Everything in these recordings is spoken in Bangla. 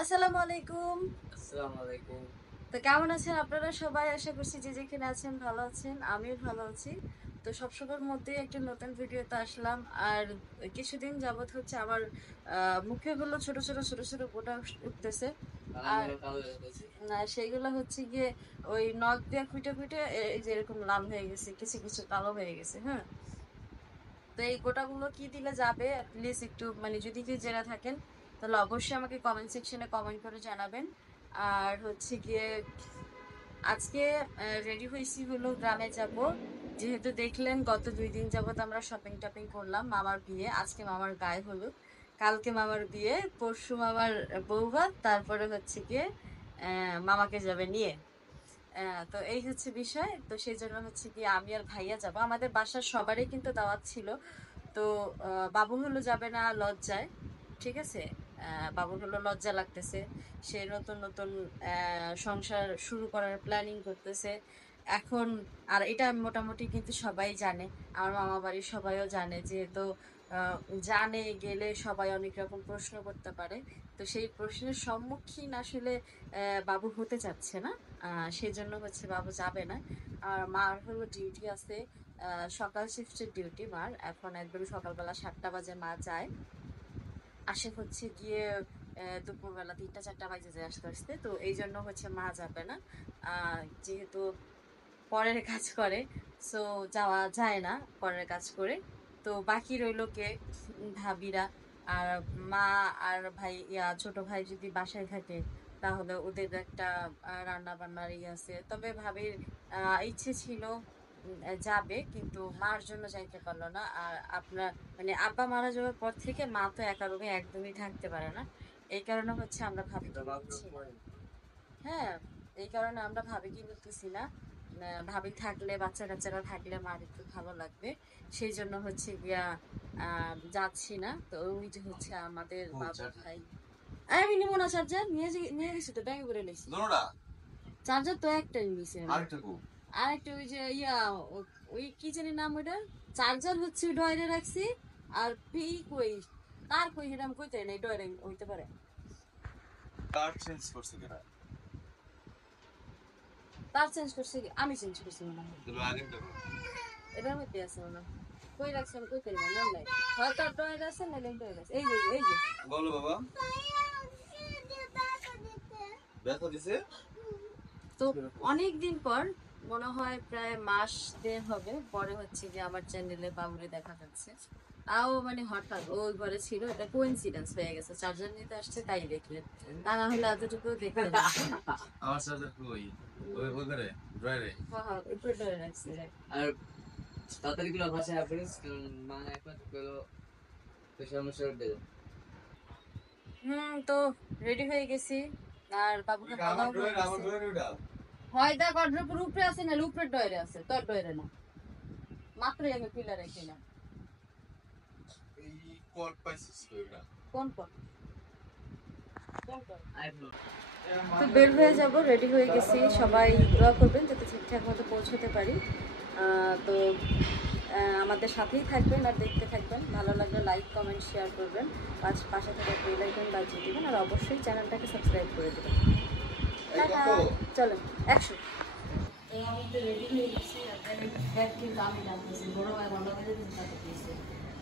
আসসালামু আলাইকুম। আসসালামু আলাইকুম। তো কেমন আছেন আপনারা সবাই? আশা করছি যে যেখানে আছেন ভালো আছেন। আমিও ভালো আছি। তো সবসময়ের মধ্যে একটা নতুন ভিডিওতে আসলাম। আর কিছুদিন যাবত হচ্ছে আমার মুখে হলো ছোট ছোট গোটা উঠতেছে। আর আলহামদুলিল্লাহ ভালো হয়েছে। সেইগুলো হচ্ছে গিয়ে ওই নখ দিয়ে খুঁটে খুঁটে এই যে এরকম লাল হয়ে গেছে, কিছু কিছু কালো হয়ে গেছে। হ্যাঁ, তো এই গোটাগুলো কি দিলে যাবে প্লিজ একটু মানে যদি কেউ জেনে থাকেন তাহলে অবশ্যই আমাকে কমেন্ট সেকশনে কমেন্ট করে জানাবেন। আর হচ্ছে গিয়ে আজকে রেডি হয়েছি হলো গ্রামে যাব, যেহেতু দেখলেন গত 2 দিন যাবত আমরা শপিং টপিং করলাম। মামার বিয়ে, আজকে মামার গায়ে হলুদ, কালকে মামার বিয়ে, পরশু মামার বৌভাত, তারপরে হচ্ছে গিয়ে মামাকে যাবে নিয়ে। তো এই হচ্ছে বিষয়। তো সেই জন্য হচ্ছে কি আমি আর ভাইয়া যাব, আমাদের বাসার সবারই কিন্তু দাওয়াত ছিল। তো বাবু হলো যাবে না লজ্জায়, ঠিক আছে। বাবুর হলো লজ্জা লাগতেছে, সে নতুন নতুন সংসার শুরু করার প্ল্যানিং করতেছে এখন। আর এটা মোটামুটি কিন্তু সবাই জানে, আমার মামা বাড়ির সবাইও জানে, যেহেতু আহ, জানে গেলে সবাই অনেক রকম প্রশ্ন করতে পারে। তো সেই প্রশ্নের সম্মুখীন আসলে বাবু হতে চাচ্ছে না। সেজন্য হচ্ছে বাবু যাবে না। আর মার হলো ডিউটি আছে, সকাল শিফটের ডিউটি মার। এখন একদম সকালবেলা 7টা বাজে মা যায়, আসে হচ্ছে গিয়ে দুপুরবেলা 3টা 4টা বাজে যায় আসতে আসতে। তো এই জন্য হচ্ছে মা যাবে না, যেহেতু পরের কাজ করে। সো যাওয়া যায় না পরের কাজ করে। তো বাকি রইলো কে, ভাবিরা। আর মা আর ভাই ছোট ভাই যদি বাসায় থাকে তাহলে ওদের একটা রান্না বান্নার আছে। তবে ভাবির ইচ্ছে ছিল যাবে, কিন্তু মার জন্য যাইতে পারলো না। আর আপনার মানে আব্বা মারা যাওয়ার পর থেকে মা তো একা রুমে একদমই থাকতে পারে না। এই কারণে হচ্ছে আমরা ভাবিকে নিচ্ছি না। হ্যাঁ, এই কারণে আমরা ভাবিকে নিতেছি না। ভাবি থাকলে, বাচ্চা কাচ্চারা থাকলে মার একটু ভালো লাগবে। সেই জন্য হচ্ছে গিয়া যাচ্ছি না। তো ওই যে হচ্ছে আমাদের বাবু ভাই, আমি নিবো না চার্জার, নিয়ে গেছি তো, ব্যাগে করে নিয়েছি। চার্জার তো একটাই নিয়েছি আমি। আরেকটা ওই যে ওই কি জানি নাম ওইটা, চার্জার হচ্ছে ডয়ারে রাখছি। আর পি কই, তার কই হেরাম কইতে নাই, ডয়ারে হইতে পারে। কার্ড চেঞ্জ করছে কেন? তার চেঞ্জ করছি, আমি চেঞ্জ করছি মনে হয়। তুমি আগের দেখো। এটার মধ্যে আছে মনে হয়। কই রাখছি আমি কইতে না, মনে নাই। হয়তো ডয়ারে আছে না ডয়ারে আছে। এই যে বলো বাবা, ব্যথা দিছে? তো অনেক দিন পর, মনে হয় প্রায় মাস দেড় হবে পরে হচ্ছে যে আমার চ্যানেলে বাবুরে দেখা যাচ্ছে। তাও মানে হঠাৎ ওই ঘরে ছিল, এটা কোইন্সিডেন্স হয়ে গেছে, চার্জার নিতে আসছে তাই দেখলেন। তা না হলে এতটুকু দেখলেন না। আমার চার্জার কই? ওই ওই ঘরে, ড্রয়ারে। হ্যাঁ হ্যাঁ, উপরে ধরে রাখছি। আর তাড়াতাড়ি গুলো বাসায় আসিস, কারণ মা একবার গেলো প্রেশার মশার দিল। তো রেডি হয়ে গেছি। আর বাবুকে ওইটা আমার বলাও হয়ে ড্রয়ারে, আমার গেছে। ড্রয়ারে ওইটা। হয় দেখ অর্ডার উপর উপরে আছে না উপরের ডয়ারে আছে, তোর ডয়ারে না। মাত্রই আমি পিলার রেখে। এই কল পাইছিস কই ওইটা? কোন পর আইফোন। তো বের হয়ে যাব, রেডি হয়ে গেছি। সবাই দোয়া করবেন যাতে ঠিকঠাক মতো পৌঁছতে পারি। তো আমাদের সাথেই থাকবেন আর দেখতে থাকবেন। ভালো লাগলে লাইক কমেন্ট শেয়ার করবেন, পাশে থেকে বেল আইকন বাজিয়ে দেবেন, আর অবশ্যই চ্যানেলটাকে সাবস্ক্রাইব করে দেবেন। টাটা, চলো 100। তো আমি তো রেডি হয়ে গেছি। ব্যাগ কিন্তু আমি জানতেছি, বড় ভাই ভালো করে চিন্তা করতেছে।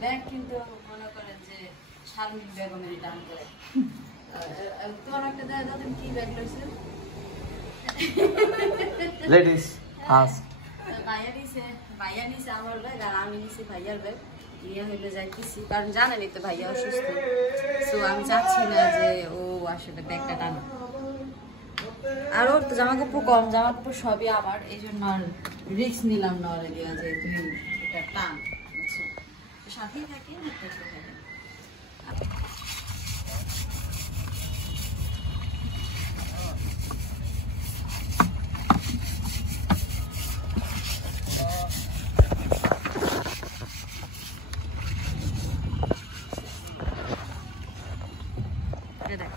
ব্যাগ কিন্তু মনে করেন যে শারমিন বেগমের দাম করে। তোমার একটা দেখা দাও, তুমি কি ব্যাগ লইছো? Ladies first. ভাইয়া নিছে আমার ব্যাগ, আর আমি নিছি ভাইয়ার ব্যাগ। নিয়ে হইলে যাইতেছি, কারণ জানেনই তো ভাইয়া অসুস্থ। সো আমি চাচ্ছি না যে ও আসলে ব্যাগটা টানো। আর ওর তো জামা কাপড় কম, জামা কাপড় সবই আমার, এই জন্য আর রিস্ক নিলাম না ওরে দিয়া যে তুই এটা টান। বুঝছো? তো সাথেই থাকি, দেখতে থাকি। এই দেখ।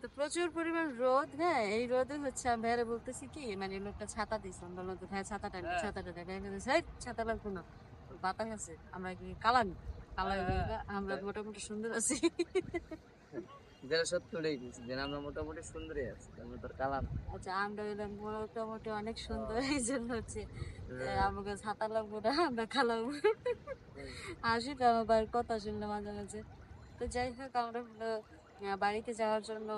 তো প্রচুর পরিমাণ রোদ। হ্যাঁ, এই রোদে হচ্ছে আমি ভাইয়ারে বলতেছি কি, মানে লোকটা ছাতা দিচ্ছে, আমি বললাম তো ভাই ছাতাটা নেই, ছাতাটা দেখ। ছাতা লাগবে না, বাতাস আছে, আমরা কি কালার কালার আমরা মোটামুটি সুন্দর আছি। যেটা সত্যি বলেই দিয়েছি যে আমরা মোটামুটি সুন্দরই আছি, আমরা তোর কালাম। আচ্ছা আমরা হইলাম মোটামুটি অনেক সুন্দর, এই জন্য হচ্ছে আমাকে ছাতা লাগবো না, আমরা খালাবো। হাসি তো আমার বাড়ির কথা শুনলে মাঝে মাঝে। তো যাই হোক আমরা হলো বাড়িতে যাওয়ার জন্য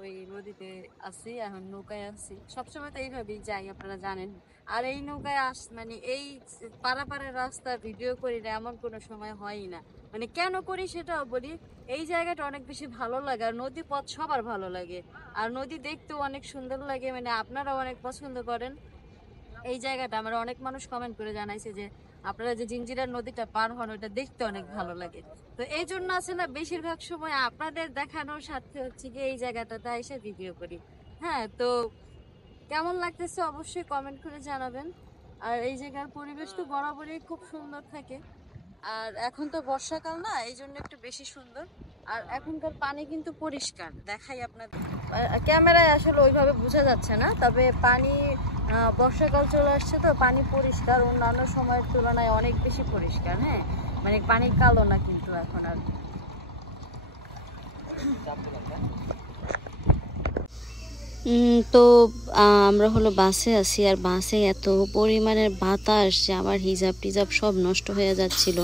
ওই নদীতে আছি, এখন নৌকায় আছি। সবসময় তো এইভাবেই যাই, আপনারা জানেন। আর এই নৌকায় মানে এই পারাপারের রাস্তা ভিডিও করি না এমন কোনো সময় হয়ই না। মানে কেন করি সেটাও বলি। এই জায়গাটা অনেক বেশি ভালো লাগে, আর নদী পথ সবার ভালো লাগে, আর নদী দেখতেও অনেক সুন্দর লাগে। মানে আপনারাও অনেক পছন্দ করেন এই জায়গাটা। আমার অনেক মানুষ কমেন্ট করে জানাইছে যে আপনারা যে জিঞ্জিরার নদীটা পার হন ওটা দেখতে অনেক ভালো লাগে। তো এই জন্য আছে না, বেশিরভাগ সময় আপনাদের দেখানোর সাথে হচ্ছে কি এই জায়গাটাতে এসে ভিডিও করি। হ্যাঁ, তো কেমন লাগতেছে অবশ্যই কমেন্ট করে জানাবেন। আর এই জায়গার পরিবেশ তো বরাবরই খুব সুন্দর থাকে, আর এখন তো বর্ষাকাল না, এই জন্য একটু বেশি সুন্দর। আর এখনকার পানি কিন্তু পরিষ্কার, দেখাই আপনাদের। ক্যামেরায় আসলে ওইভাবে বোঝা যাচ্ছে না, তবে পানি বর্ষাকাল চলে আসছে তো পানি পরিষ্কার, অন্যান্য সময়ের তুলনায় অনেক বেশি পরিষ্কার। হ্যাঁ, মানে পানি কালো না কিন্তু এখন আর। তো আমরা হলো বাসে আছি, আর বাসে এত পরিমাণের বাতাস যে আমার হিজাব টিজাব সব নষ্ট হয়ে যাচ্ছিল।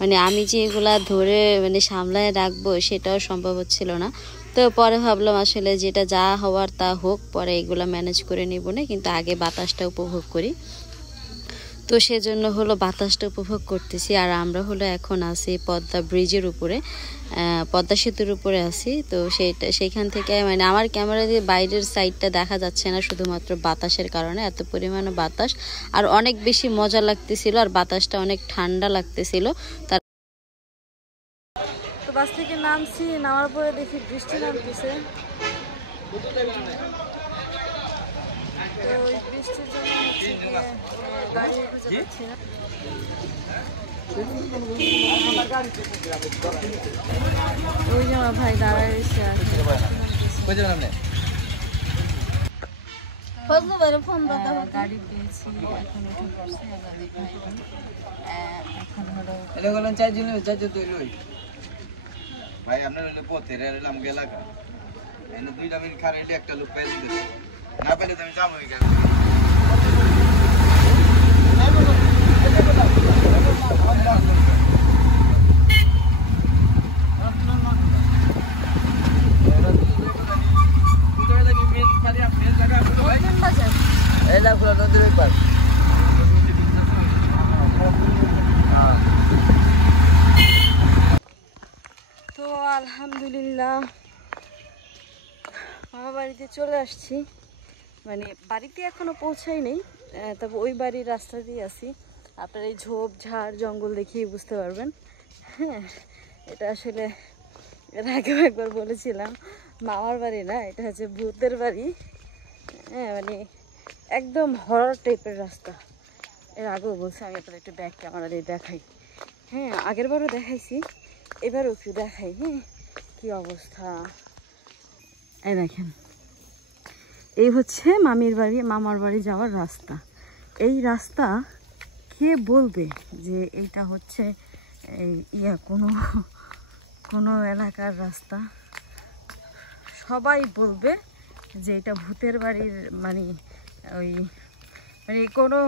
মানে আমি যে এগুলা ধরে মানে সামলায় রাখবো সেটাও সম্ভব হচ্ছিল না। তো পরে ভাবলাম আসলে যেটা যা হওয়ার তা হোক, পরে এগুলা ম্যানেজ করে নিব না, কিন্তু আগে বাতাসটা উপভোগ করি। তো সেজন্য হলো বাতাসটা উপভোগ করতেছি। আর আমরা হলো এখন আছি পদ্মা ব্রিজের উপরে, পদ্মা সেতুর উপরে আছি। তো সেইখান থেকে মানে আমার ক্যামেরা দিয়ে বাইরের সাইডটা দেখা যাচ্ছে না, শুধুমাত্র বাতাসের কারণে। এত পরিমাণে বাতাস, আর অনেক বেশি মজা লাগতেছিল, আর বাতাসটা অনেক ঠান্ডা লাগতেছিল। তার তো বাস থেকে নামছি, নামার পরে দেখি বৃষ্টি নামতেছে। তো ওই বৃষ্টির জন্য গাড়ি খুঁজে পাচ্ছি না। ওই যে আমার ভাই দাঁড়ায় রয়েছে, গাড়ি পেয়েছি, এখন উঠে পড়ছে। এখন হলো ভাই আপনার হলে পথের এলাম এলাকা এনে 2 মিনিট খারে একটা লোক পেয়ে দিতে না পেলে তো আমি যাবো গেল। তো আলহামদুলিল্লাহ আমার বাড়িতে চলে আসছি। মানে বাড়িতে এখনো পৌঁছাই নেই, তবে ওই বাড়ির রাস্তা দিয়ে আছি। আপনারা এই ঝোপ ঝাড় জঙ্গল দেখিয়ে বুঝতে পারবেন। হ্যাঁ, এটা আসলে এর আগেও একবার বলেছিলাম মামার বাড়ি না, এটা হচ্ছে ভূতের বাড়ি। হ্যাঁ, মানে একদম হরর টাইপের রাস্তা। এর আগেও বলছি, আমি আপনার একটু ব্যাক ক্যামেরা দিয়ে দেখাই। হ্যাঁ, আগের বারও দেখাইছি, এবারও একটু দেখাই। হ্যাঁ, কি অবস্থা এই দেখেন। এই হচ্ছে মামার বাড়ি যাওয়ার রাস্তা। এই রাস্তা কে বলবে যে এইটা হচ্ছে কোনো এলাকার রাস্তা? সবাই বলবে যে এটা ভূতের বাড়ির, মানে কোনো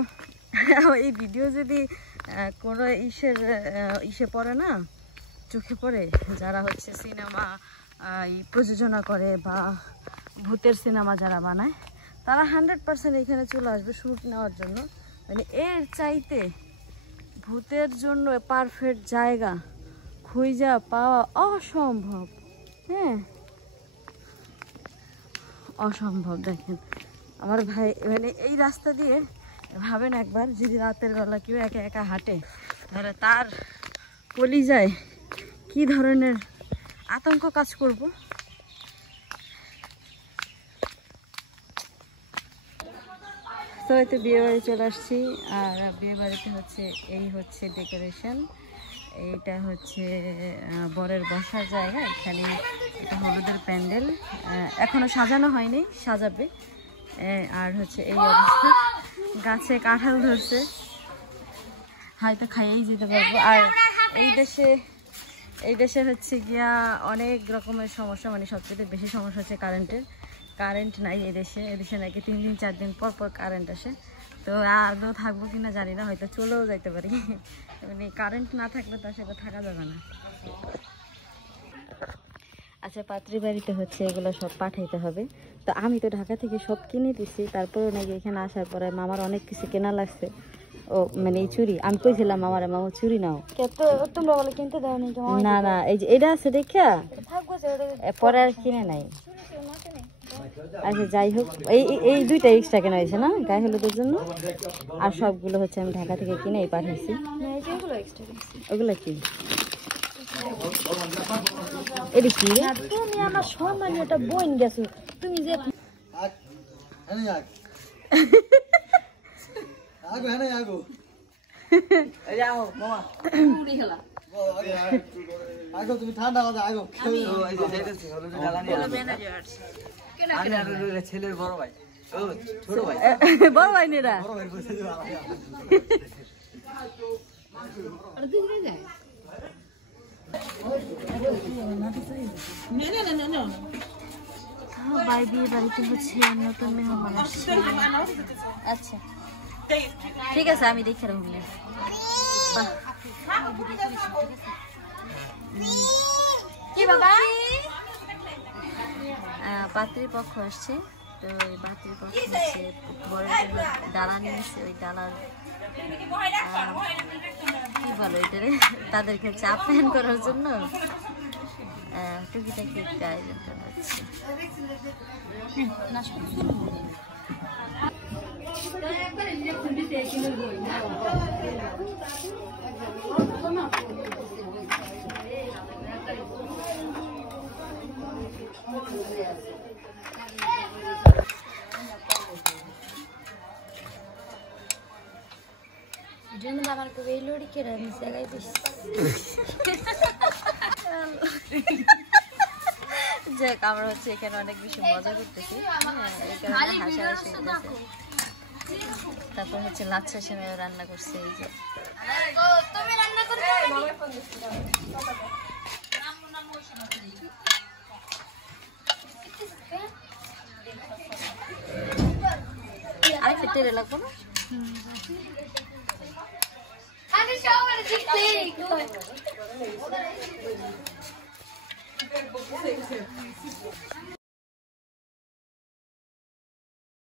এই ভিডিও যদি কোনো ইসে পড়ে না, চোখে পড়ে, যারা হচ্ছে সিনেমা প্রযোজনা করে বা ভূতের সিনেমা যারা বানায়, তারা 100% এখানে চলে আসবে শ্যুট নেওয়ার জন্য। মানে এর চাইতে ভূতের জন্য পারফেক্ট জায়গা খুঁজে পাওয়া অসম্ভব। হ্যাঁ, অসম্ভব। দেখেন আমার ভাই, মানে এই রাস্তা দিয়ে ভাবেন একবার যদি রাতের বেলা কেউ একা একা হাঁটে, তাহলে তার কলিজায় কি ধরনের আতঙ্ক কাজ করব। তো হয়তো বিয়ে বাড়ি চলে আসছি, আর বিয়ে বাড়িতে হচ্ছে এই হচ্ছে ডেকোরেশন। এইটা হচ্ছে বরের বসার জায়গা। এখানে এটা হলুদের প্যান্ডেল, এখনো সাজানো হয়নি, সাজাবে। আর হচ্ছে এই অবস্থা, গাছে কাঁঠাল ধরছে, হয়তো খাইয়েই যেতে পারবো। আর এই দেশে এই দেশে হচ্ছে গিয়া অনেক রকমের সমস্যা, মানে সবচেয়ে বেশি সমস্যা হচ্ছে কারেন্টের। কারেন্ট নাই এদেশে নাকি 3 দিন 4 দিন পর পর কারেন্ট আসে। তো আদৌ থাকবো কিনা জানি না, হয়তো চলেও যাইতে পারি। মানে কারেন্ট না থাকলে তো আসলে থাকা যাবে না। আচ্ছা, পাত্রীর বাড়িতে হচ্ছে এগুলো সব পাঠাইতে হবে। তো আমি তো ঢাকা থেকে সব কিনে দিছি, তারপরেও নাকি এখানে আসার পরে মামার অনেক কিছু কেনা লাগছে। ও মানে এই চুড়ি আমি কইছিলাম মামারে, মামা চুড়ি নাও। তোমরা বলে কিনতে দাও নি? না না, এই যে এটা আছে দেখা পরে আর কিনে নাই। আচ্ছা যাই হোক, এই দুইটা এক্সট্রা কেনা হয়েছে না গায়ে হলুদের জন্য, আর সবগুলো হচ্ছে আমি ঢাকা থেকে কিনেই পাঠাইছি। ওগুলো কি এটা কি রে? তুমি আমার সম্মানীয় একটা বোন গেছো, তুমি যে তুমি ঠান্ডা কথা আগো ছেলের বড় ভাই, ও ছোট ভাই, বড় ভাই নেরা ভাই বিয়ে বাড়িতে হচ্ছে নতুন মেহমান আসছে। আচ্ছা ঠিক আছে, আমি দেখে রাখবো। কি বাবা, পাত্রীর পক্ষ আসছে। তো ওই পাত্রীর পক্ষ হচ্ছে বড় ডালা নিয়েছে, ওই ডালার কি বলো এটারে, তাদেরকে হচ্ছে আপ্যায়ন করার জন্য টুকিটাকি একটা আয়োজন করা হচ্ছে। আমার কবে এই লড়িকে আমি জায়গায় বেশি যাক, আমরা হচ্ছে এখানে অনেক বেশি মজা করতেছি, হাসাহাসি করতেছে। তারপর হচ্ছে লাচ্ছা সেমাইও রান্না করছে। এই যে আরেকটা টেরে লাগবো না? আমি সবার দেখতে